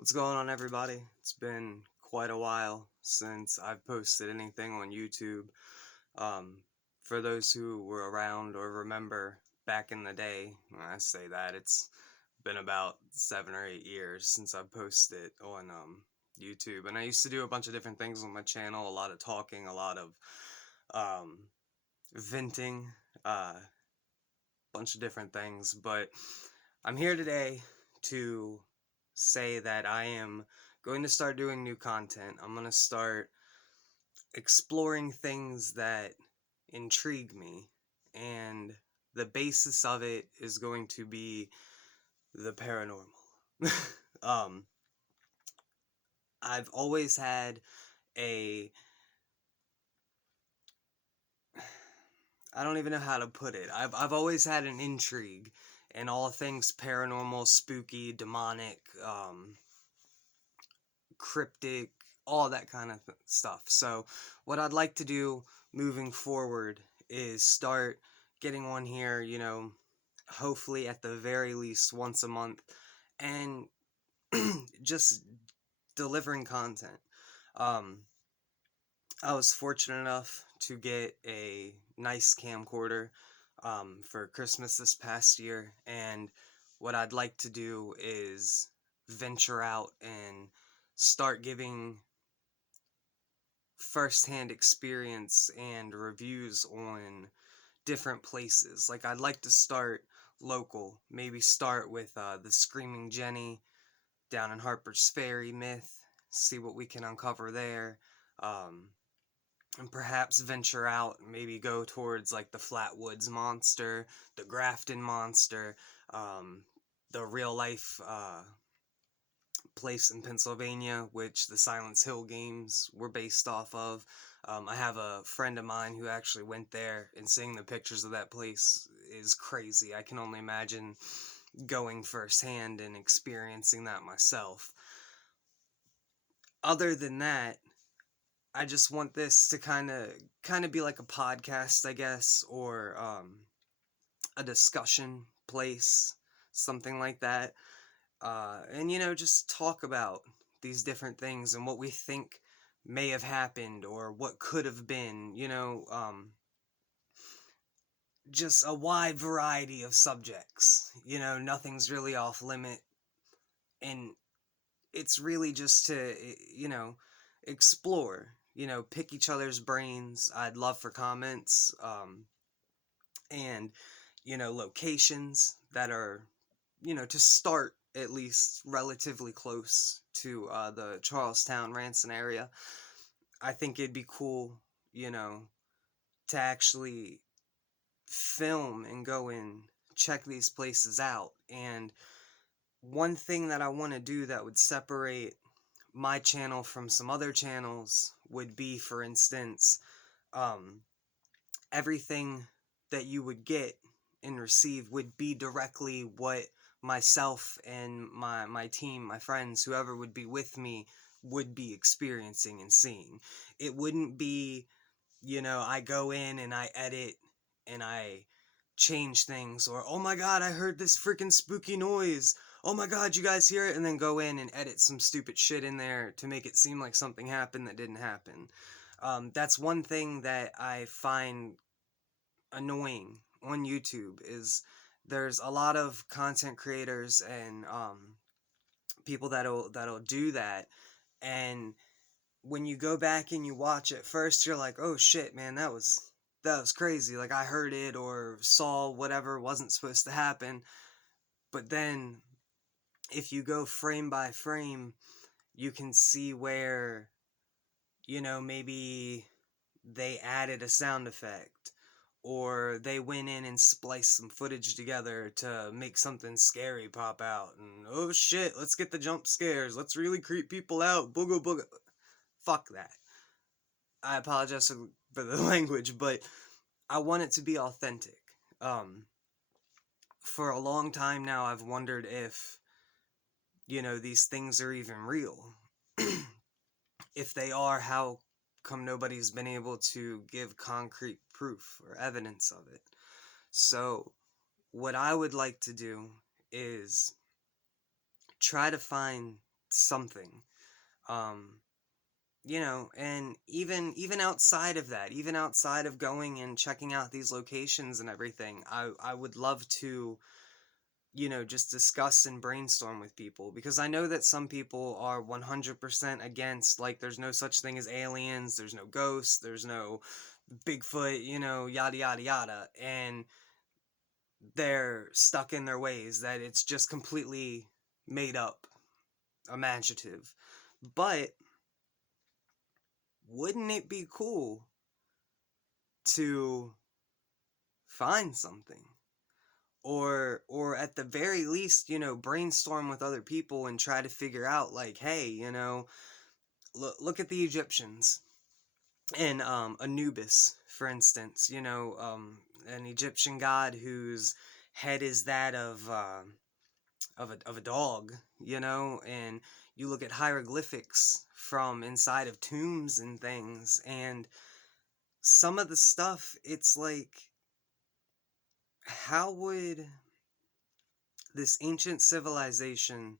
What's going on, everybody? It's been quite a while since I've posted anything on YouTube. Um, for those who were around or remember back in the day, when I say that, it's been about 7 or 8 years since I've posted on YouTube. And I used to do a bunch of different things on my channel, a lot of talking, a lot of um, venting, a bunch of different things. But I'm here today to say that I am going to start doing new content. I'm going to start exploring things that intrigue me, and the basis of it is going to be the paranormal. um, I've always had a I don't even know how to put it. I've always had an intrigue in all things paranormal, spooky, demonic, cryptic, all that kind of stuff. So what I'd like to do moving forward is start getting on here, hopefully at the very least once a month, and just delivering content. Um, I was fortunate enough to get a nice camcorder for Christmas this past year, and what I'd like to do is venture out and start giving firsthand experience and reviews on different places. Like, I'd like to start local, maybe start with the Screaming Jenny down in Harper's Ferry myth, see what we can uncover there, um, and perhaps venture out, maybe go towards like the Flatwoods Monster, the Grafton Monster, um, the real life place in Pennsylvania, which the Silence Hill games were based off of. I have a friend of mine who actually went there, and seeing the pictures of that place is crazy. I can only imagine going firsthand and experiencing that myself. Other than that, I just want this to kind of be like a podcast, I guess, or a discussion place, something like that. And just talk about these different things and what we think may have happened or what could have been, just a wide variety of subjects. Nothing's really off limit, and it's really just to, explore, pick each other's brains. I'd love for comments, and, locations that are, to start at least relatively close to the Charlestown, Ranson area. I think it'd be cool, you know, to actually film and go and check these places out. And one thing that I want to do that would separate my channel from some other channels would be, for instance, um, everything that you would get and receive would be directly what myself and my team, my friends, whoever would be with me, would be experiencing and seeing. It wouldn't be, I go in and I edit and I change things, or oh my god, I heard this freaking spooky noise. Oh my god, you guys hear it? And then go in and edit some stupid shit in there to make it seem like something happened that didn't happen. That's one thing that I find annoying on YouTube is there's a lot of content creators and people that'll do that, and when you go back and you watch it first, you're like, oh shit, man, that was crazy. Like, I heard it or saw whatever wasn't supposed to happen. But then if you go frame by frame, you can see where, maybe they added a sound effect, or they went in and spliced some footage together to make something scary pop out, and oh shit, let's get the jump scares, let's really creep people out, booga booga. Fuck that. I apologize for the language, but I want it to be authentic. Um, for a long time now, I've wondered if, these things are even real. If they are, how come nobody's been able to give concrete proof or evidence of it? So, what I would like to do is try to find something. Um, and even outside of that, even outside of going and checking out these locations and everything, I would love to, just discuss and brainstorm with people, because I know that some people are 100% against, like, there's no such thing as aliens, there's no ghosts, there's no Bigfoot, yada yada yada, and they're stuck in their ways that it's just completely made up, imaginative. But wouldn't it be cool to find something, or at the very least, brainstorm with other people and try to figure out, like, hey, look at the Egyptians and Anubis, for instance, an Egyptian god whose head is that of a dog, and you look at hieroglyphics from inside of tombs and things, and some of the stuff, it's like, how would this ancient civilization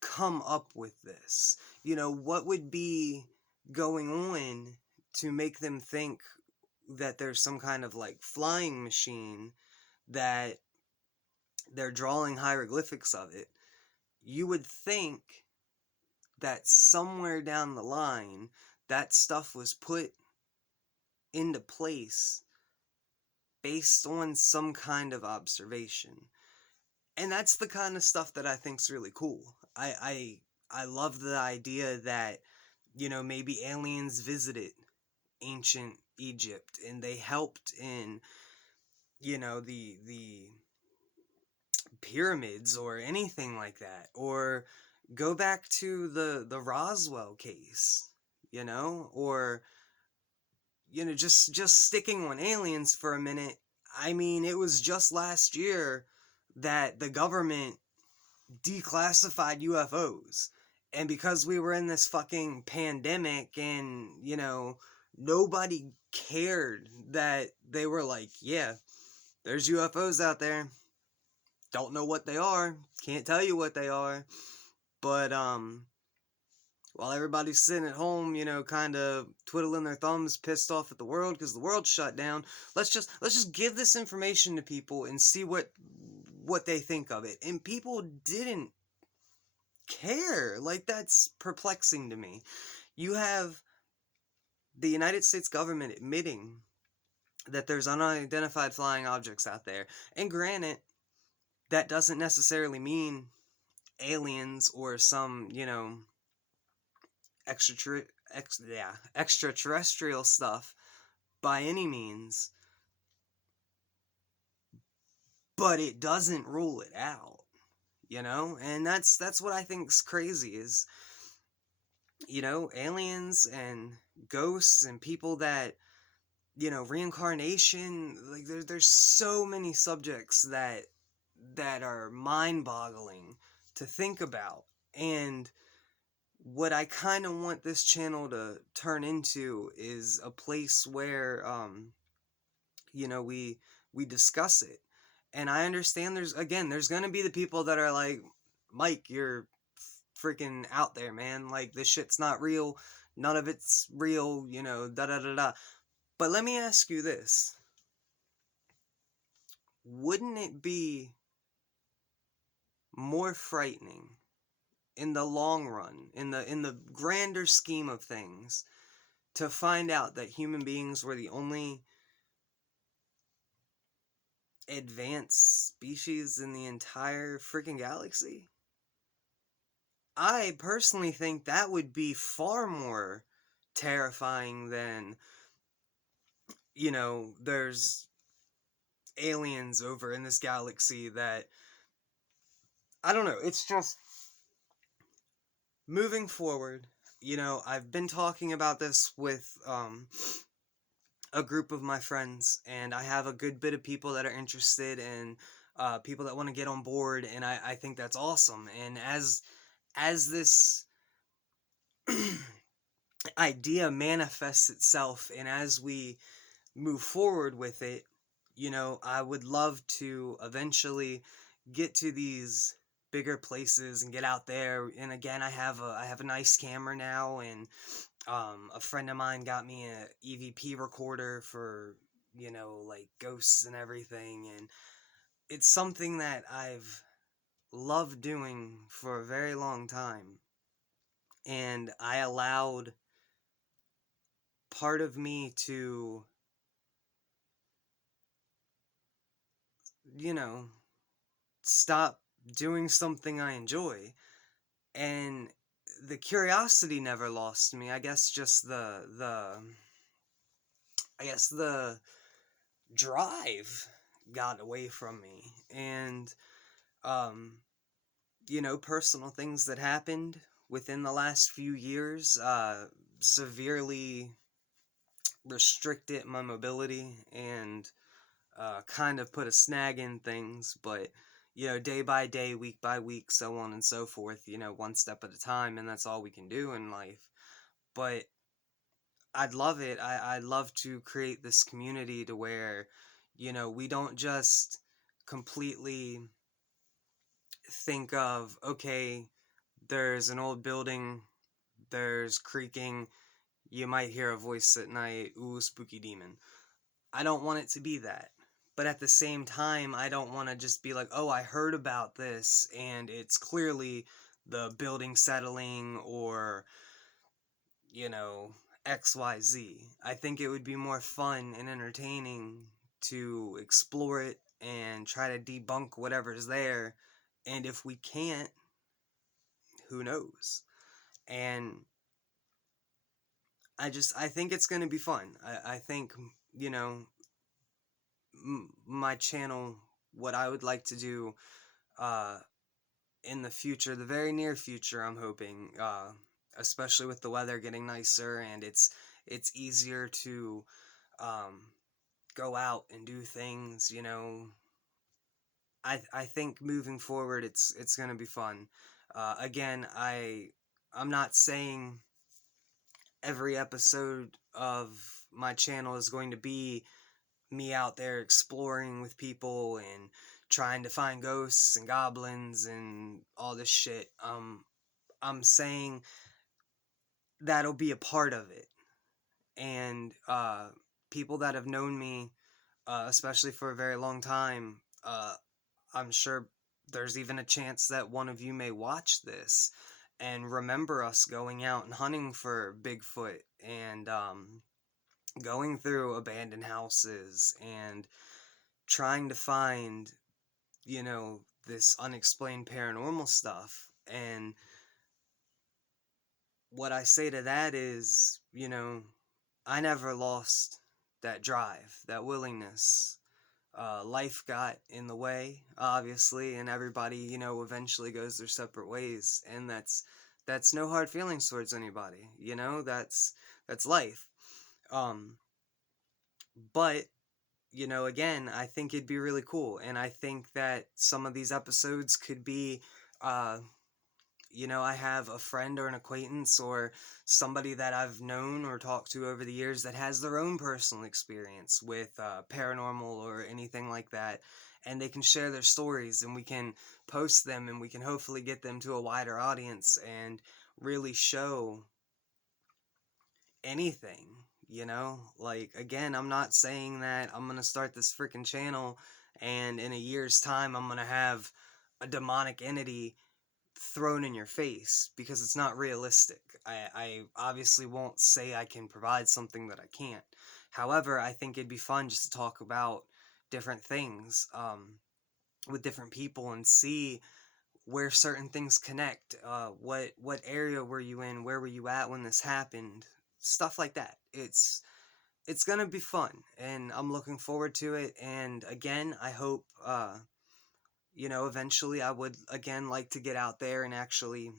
come up with this? What would be going on to make them think that there's some kind of, like, flying machine that they're drawing hieroglyphics of it? You would think that somewhere down the line, that stuff was put into place based on some kind of observation. And that's the kind of stuff that I think's really cool. I love the idea that, maybe aliens visited ancient Egypt and they helped in, the pyramids or anything like that. Or go back to the Roswell case, or, just sticking on aliens for a minute. I mean, it was just last year that the government declassified UFOs. And because we were in this fucking pandemic and, nobody cared, that they were like, yeah, there's UFOs out there. Don't know what they are. Can't tell you what they are. But, while everybody's sitting at home, kind of twiddling their thumbs, pissed off at the world because the world's shut down, let's just give this information to people and see what they think of it. And people didn't care. Like, that's perplexing to me. You have the United States government admitting that there's unidentified flying objects out there. And granted, that doesn't necessarily mean aliens or some, extraterrestrial stuff by any means, but it doesn't rule it out, and that's what I think's crazy is, aliens and ghosts and people that, reincarnation, like, there's so many subjects that are mind-boggling to think about. And what I kind of want this channel to turn into is a place where, we discuss it. And I understand there's going to be the people that are like, Mike, you're freaking out there, man. Like, this shit's not real. None of it's real, da da da da. But let me ask you this. Wouldn't it be more frightening in the long run, in the grander scheme of things, to find out that human beings were the only advanced species in the entire freaking galaxy? I personally think that would be far more terrifying than, there's aliens over in this galaxy that, I don't know, it's just, moving forward, I've been talking about this with, a group of my friends, and I have a good bit of people that are interested, and people that want to get on board, and I think that's awesome. And as this idea manifests itself, and as we move forward with it, I would love to eventually get to these bigger places and get out there. And again, I have a nice camera now, and a friend of mine got me a EVP recorder for, like ghosts and everything, and it's something that I've loved doing for a very long time. And I allowed part of me to, you know, stop doing something I enjoy. And the curiosity never lost me. I guess just the drive got away from me. And um personal things that happened within the last few years severely restricted my mobility, and kind of put a snag in things. But day by day, week by week, so on and so forth, one step at a time, and that's all we can do in life. But I'd love it. I'd love to create this community to where we don't just completely think of, okay, there's an old building, there's creaking, you might hear a voice at night, ooh, spooky demon. I don't want it to be that. But at the same time, I don't want to just be like, oh, I heard about this, and it's clearly the building settling, or, you know, XYZ. I think it would be more fun and entertaining to explore it and try to debunk whatever's there. And if we can't, who knows? And I think it's going to be fun. I think, you know, my channel, what I would like to do uh, in the future, the very near future, I'm hoping, especially with the weather getting nicer and it's easier to um, go out and do things, I think moving forward, it's going to be fun. Again, I'm not saying every episode of my channel is going to be me out there exploring with people and trying to find ghosts and goblins and all this shit. I'm saying that'll be a part of it. And people that have known me, especially for a very long time, I'm sure there's even a chance that one of you may watch this and remember us going out and hunting for Bigfoot, and going through abandoned houses and trying to find, this unexplained paranormal stuff. And what I say to that is, I never lost that drive, that willingness. Life got in the way, obviously, and everybody, eventually goes their separate ways, and that's no hard feelings towards anybody. That's life. Um, but again, I think it'd be really cool, and I think that some of these episodes could be, uh, I have a friend or an acquaintance or somebody that I've known or talked to over the years that has their own personal experience with paranormal or anything like that, and they can share their stories, and we can post them, and we can hopefully get them to a wider audience and really show anything. Like, again, I'm not saying that I'm gonna start this freaking channel and in a year's time I'm gonna have a demonic entity thrown in your face, because it's not realistic. I obviously won't say I can provide something that I can't. However, I think it'd be fun just to talk about different things with different people and see where certain things connect. What area were you in? Where were you at when this happened? Stuff like that. It's gonna be fun, and I'm looking forward to it. And again, I hope eventually I would again like to get out there and actually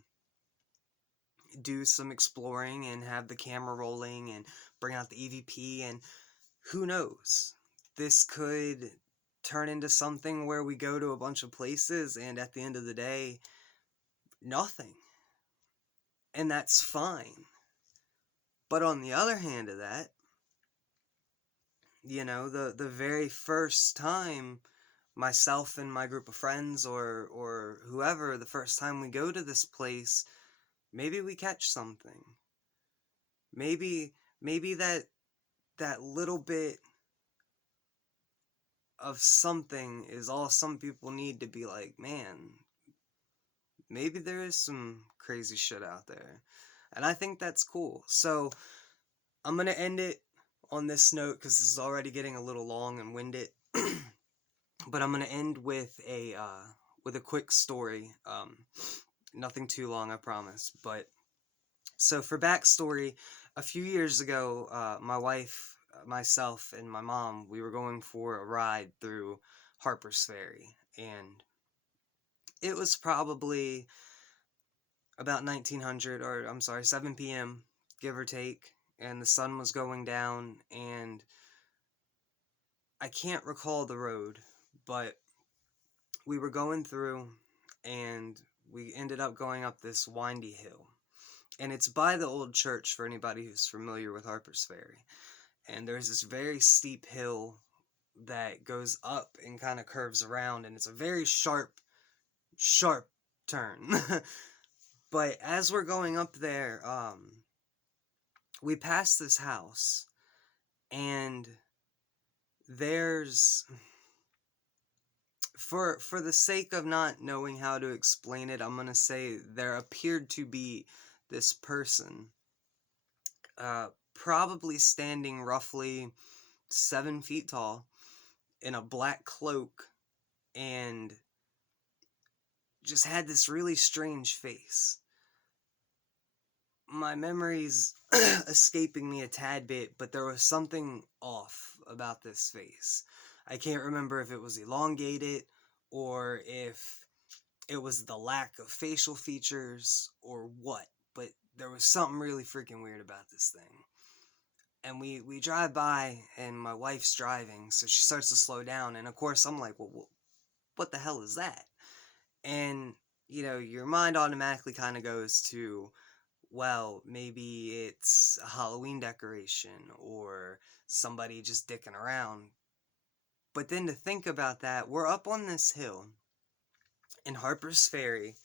do some exploring and have the camera rolling and bring out the EVP, and who knows, this could turn into something where we go to a bunch of places and at the end of the day, nothing. And that's fine. But on the other hand of that, the very first time myself and my group of friends or whoever, the first time we go to this place, maybe we catch something. Maybe that little bit of something is all some people need to be like, man, maybe there is some crazy shit out there. And I think that's cool. So I'm going to end it on this note because this is already getting a little long and winded. But I'm going to end with a quick story. Nothing too long, I promise. But so for backstory, a few years ago, my wife, myself, and my mom, we were going for a ride through Harper's Ferry, and it was probably about 1900, or I'm sorry, 7 p.m., give or take, and the sun was going down, and I can't recall the road, but we were going through, and we ended up going up this windy hill. And it's by the old church for anybody who's familiar with Harper's Ferry. And there's this very steep hill that goes up and kind of curves around, and it's a very sharp turn. But as we're going up there, we pass this house, and there's, for the sake of not knowing how to explain it, I'm gonna say there appeared to be this person, probably standing roughly 7 feet tall, in a black cloak, and just had this really strange face. My memory's escaping me a tad bit, but there was something off about this face. I can't remember if it was elongated or if it was the lack of facial features or what, but there was something really freaking weird about this thing. And we drive by, and my wife's driving, so she starts to slow down, and of course I'm like, well, what the hell is that? And, your mind automatically kind of goes to, well, maybe it's a Halloween decoration or somebody just dicking around. But then to think about that, we're up on this hill in Harper's Ferry.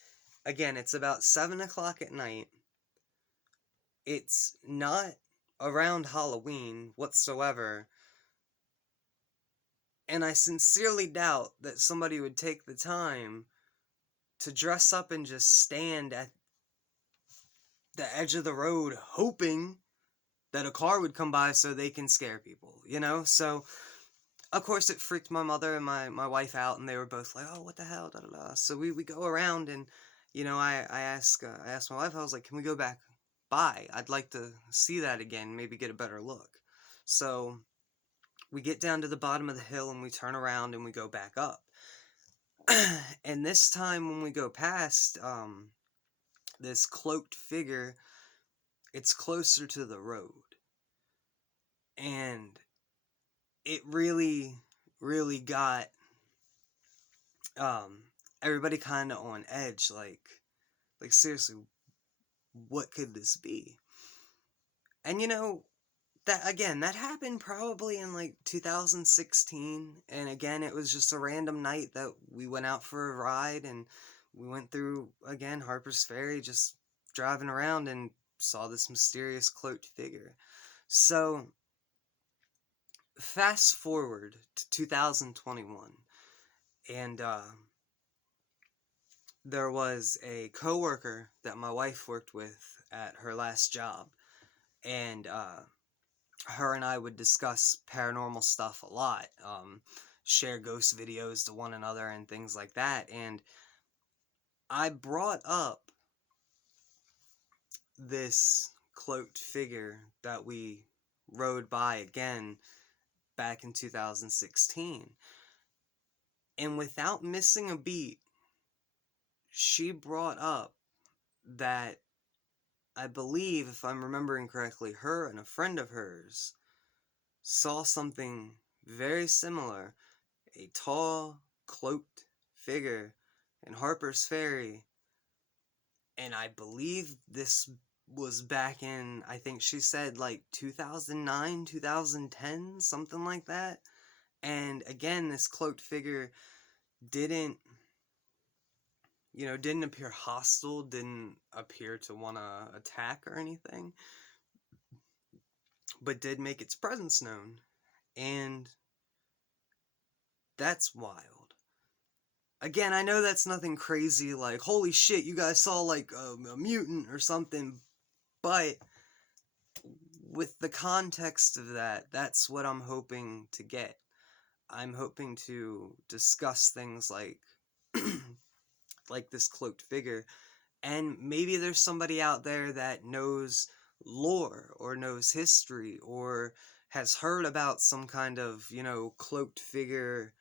Again, it's about 7 o'clock at night. It's not around Halloween whatsoever. And I sincerely doubt that somebody would take the time to dress up and just stand at the edge of the road hoping that a car would come by so they can scare people, So, of course, it freaked my mother and my wife out, and they were both like, oh, what the hell, da da da. So we go around, and, I asked my wife, I was like, can we go back by? I'd like to see that again, maybe get a better look. So we get down to the bottom of the hill, and we turn around, and we go back up. And this time when we go past this cloaked figure, it's closer to the road. And it really, really got everybody kind of on edge, like seriously, what could this be? And that happened probably in like 2016, and again, it was just a random night that we went out for a ride, and we went through, again, Harper's Ferry, just driving around, and saw this mysterious cloaked figure. So fast forward to 2021, and there was a coworker that my wife worked with at her last job, and her and I would discuss paranormal stuff a lot, share ghost videos to one another and things like that, and I brought up this cloaked figure that we rode by again back in 2016, and without missing a beat, she brought up that, I believe, if I'm remembering correctly, her and a friend of hers saw something very similar, a tall, cloaked figure in Harper's Ferry, and I believe this was back in, I think she said, like 2009, 2010, something like that. And again, this cloaked figure didn't, didn't appear hostile, didn't appear to want to attack or anything, but did make its presence known. And that's wild. Again, I know that's nothing crazy like, holy shit, you guys saw like a mutant or something, but with the context of that, that's what I'm hoping to get. I'm hoping to discuss things like like this cloaked figure, and maybe there's somebody out there that knows lore or knows history or has heard about some kind of, cloaked figure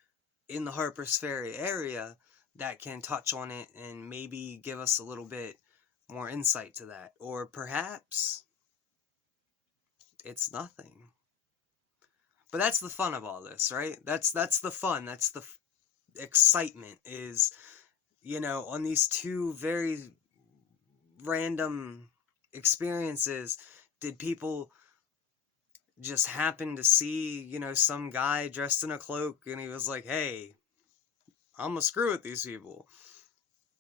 in the Harpers Ferry area that can touch on it and maybe give us a little bit more insight to that. Or perhaps it's nothing. But that's the fun of all this, right? That's the fun. That's the excitement is, on these two very random experiences, did people just happen to see, some guy dressed in a cloak and he was like, hey, I'm gonna screw with these people?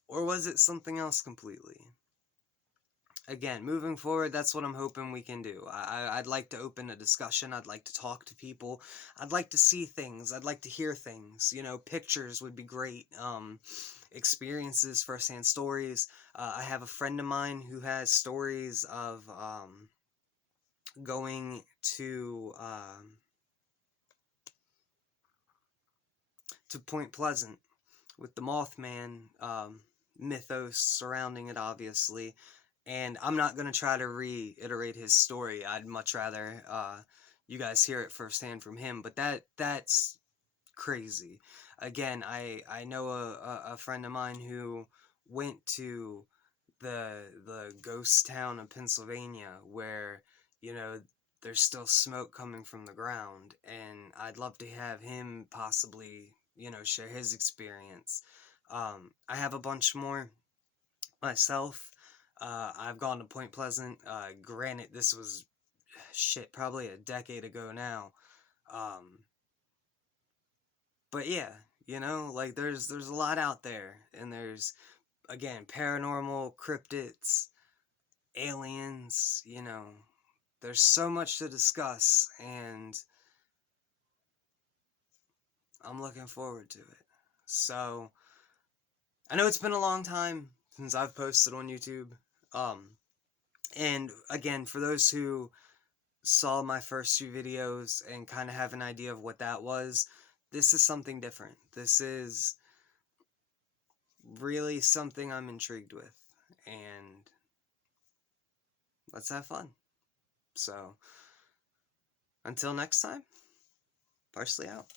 Or was it something else completely? Again, moving forward, that's what I'm hoping we can do. I'd like to open a discussion. I'd like to talk to people. I'd like to see things. I'd like to hear things. Pictures would be great. Experiences, firsthand stories. I have a friend of mine who has stories of going to Point Pleasant with the Mothman mythos surrounding it, obviously. And I'm not going to try to reiterate his story. I'd much rather you guys hear it firsthand from him. But that's crazy. Again, I know a friend of mine who went to the ghost town of Pennsylvania where, there's still smoke coming from the ground. And I'd love to have him possibly, share his experience. I have a bunch more myself. I've gone to Point Pleasant. Granted, this was probably a decade ago now. But yeah, like there's a lot out there, and there's, again, paranormal, cryptids, aliens. There's so much to discuss, and I'm looking forward to it. So I know it's been a long time since I've posted on YouTube. And again, for those who saw my first few videos and kind of have an idea of what that was, this is something different. This is really something I'm intrigued with, and let's have fun. So, until next time, Parsley out.